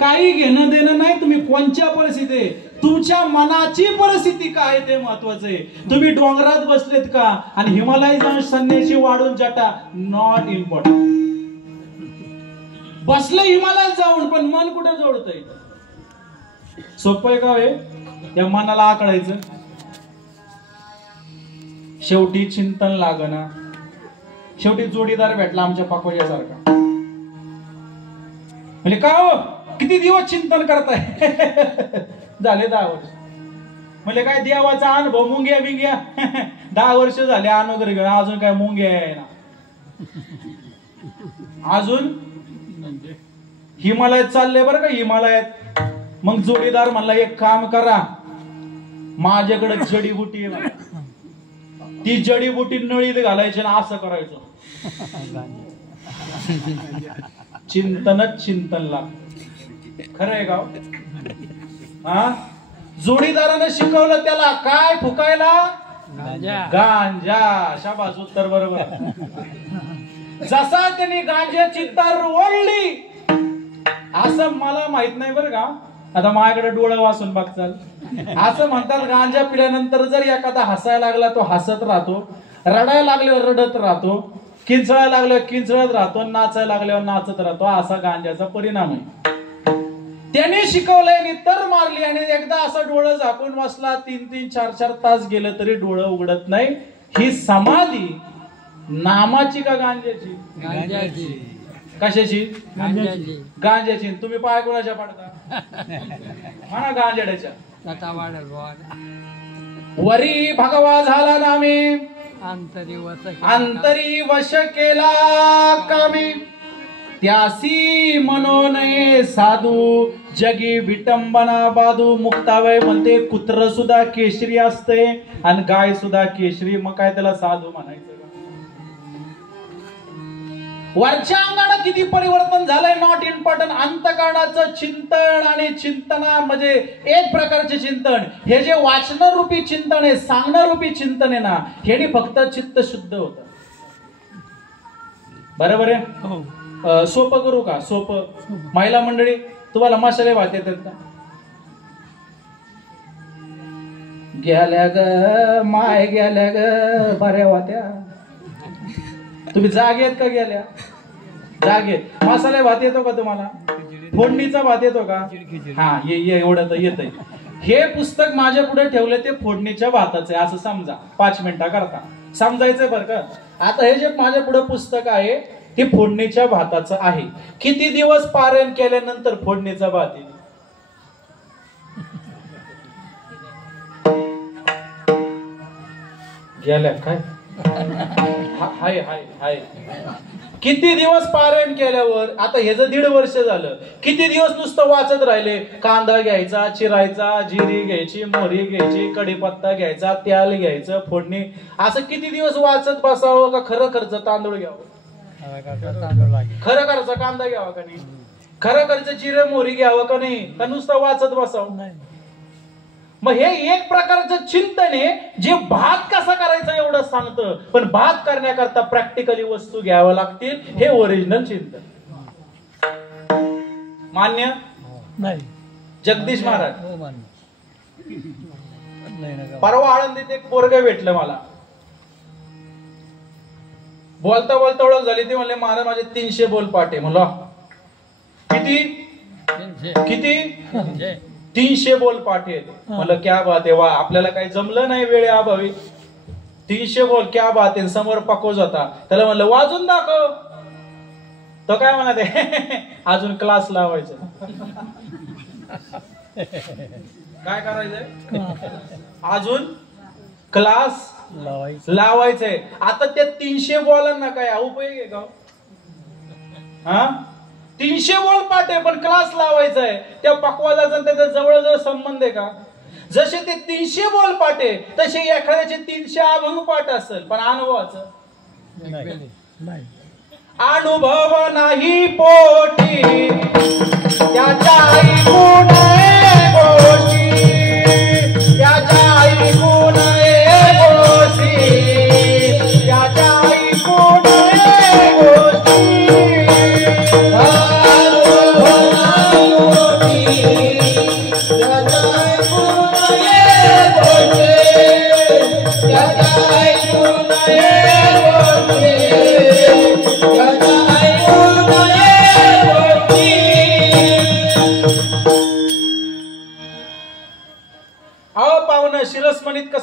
काही घेणं देणं नाही तुम्ही कोणत्या परिस्थिती, तुमच्या मनाची परिस्थिती काय ते महत्वाचं आहे. तुम्ही डोंगरात बसलेत का आणि हिमालय जाऊन संन्याशी वाढून जाता, नॉट इम्पॉर्टंट. बसले हिमालयात जाऊन पण मन कुठे जोडतंय. सोपं आहे का हे? या मनाला आकळायचं. शेवटी चिंतन लागना. शेवटी जोडीदार भेटला आमच्या पाकोजासारखा. म्हणजे का हो किती दिवस चिंतन करताय? झाले 10 वर्ष. म्हणजे काय देवाचा अनुभव मुंग्या बिंग्या 10 वर्ष झाले अनुग्रह घेऊन, अजून काय मुंग्या आहे ना. अजून हिमालयात चालले बरं का, हिमालयात. मग जोडीदार म्हणला एक काम करा, माझ्याकडे जडीबुटी आहे, ती जडीबुटी नळीत घालायची ना असं करायचं. चिंतनच चिंतन लागतं. खरं आहे का? हा, जोडीदाराने शिकवलं त्याला काय फुकायला, गांजा. शाबास, उत्तर बरोबर. जसा त्यांनी गांजाची तार ओढली, असं मला माहित नाही बरं का, आता माझ्याकडे डोळं वाचून बघचाल. असं म्हणतात गांजा पिल्यानंतर जर एखादा हसायला लागला तो हसत राहतो, रडायला लागल्यावर रडत राहतो, किंचळायला लागल्यावर किंचळत राहतो, नाचायला लागल्यावर नाचत राहतो. असा गांजाचा परिणाम आहे. त्याने शिकवलंय तर मारली आणि एकदा असं डोळं झाकून बसला, 3-3, 4-4 तास गेलं तरी डोळं उघडत नाही. ही समाधी नामाची का गांजाची? गांजाची. कशाची? गांजाची. गांजाची. तुम्ही पाय कोणाच्या पाडता? हा ना, गांजाड्याच्या. वरी भगवा झाला नामे, अंतरी वश केला कामे, त्यासी मनोनये साधू, जगी विटंबना बाधू. मुक्ताबाई म्हणते कुत्र सुद्धा केशरी असते आणि गाय सुद्धा केशरी, मग काय त्याला साधू म्हणायचं? वरच्या अंगाने किती परिवर्तन झालंय नॉट इम्पॉर्टंट. अंतःकरणाचं चिंतन आणि चिंतना म्हणजे एक प्रकारचे चिंतन. हे जे वाचन रूपी चिंतन आहे, सांगणं रूपी चिंतन आहे ना, हे फक्त चित्त शुद्ध होतं. बरोबर आहे? सोपं करू का? सोपं. महिला मंडळी, तुम्हाला मसाले भात येतात का? गेल्या ग माय, गेल्या ग बऱ्या होत्या. तुम्ही जागेत का गेल्या? जागेत. मसाले भात येतो का तुम्हाला? फोडणीचा भात येतो का? हा, एवढं तर येतंय. हे पुस्तक माझ्या पुढे ठेवले ते फोडणीच्या भाताचं आहे असं समजा. 5 मिनिटा करता समजायचंय बरं का. आता हे जे माझ्या पुढे पुस्तक आहे ते फोडणीच्या भाताचं आहे. किती दिवस पारायण केल्यानंतर फोडणीचा भात येईल? गेल्या काय? हाय हाय हाय. किती दिवस पारायण केल्यावर? आता हे जर 1.5 वर्ष झालं, किती दिवस नुसतं वाचत राहिले? कांदा घ्यायचा, चिरायचा, जिरी घ्यायची, मोहरी घ्यायची, कढीपत्ता घ्यायचा, तेल घ्यायचं, फोडणी. असं किती दिवस वाचत बसावं का खरं खर्च तांदूळ घ्यावं? खरं खर्च कांदा घ्यावा का नाही? खरं खर्च जिरे मोहरी घ्यावं का नाही? का नुसतं वाचत बसावं? मग हे एक प्रकारचं चिंतन आहे जे भात कसा करायचा एवढं सांगतं. पण भात करण्याकरता प्रॅक्टिकली वस्तू घ्याव्या लागतील. हे ओरिजिनल चिंतन. मान्य नाही? जगदीश महाराज. परवा आळंदीत एक पोरग भेटलं मला. बोलता बोलता ओळख झाली. ते म्हणले महाराज माझे 300 बोल पाठ आहे. म्हणलं किती? किती? 300 बोल पाठ आहेत. म्हणलं क्या बात आहे. वा, आपल्याला काही जमलं नाही वेळे अभावी. 300 बोल, क्या बात आहे. समोर पकोज होता. त्याला म्हणलं वाजून दाखव. तो काय म्हणत आहे, अजून क्लास लावायचं. काय करायचंय? अजून क्लास लावायचंय. आता त्या 300 बॉलांना काय उपयोग आहे का? हा, 300 बॉल पाठ आहे पण क्लास लावायचा आहे. त्या पकवाजाचा त्याचा जवळजवळ संबंध आहे का? जसे ते 300 बॉल पाठ आहे तसे एखाद्याचे 300 अभंग पाठ असेल, पण अनुभवाचं नाही. अनुभव नाही पोटी त्याच्या ऐकून गोष्टी, त्याच्या ऐकून गोष्टी, त्याच्या ऐकून गोष्टी. रसरसमणीत कसं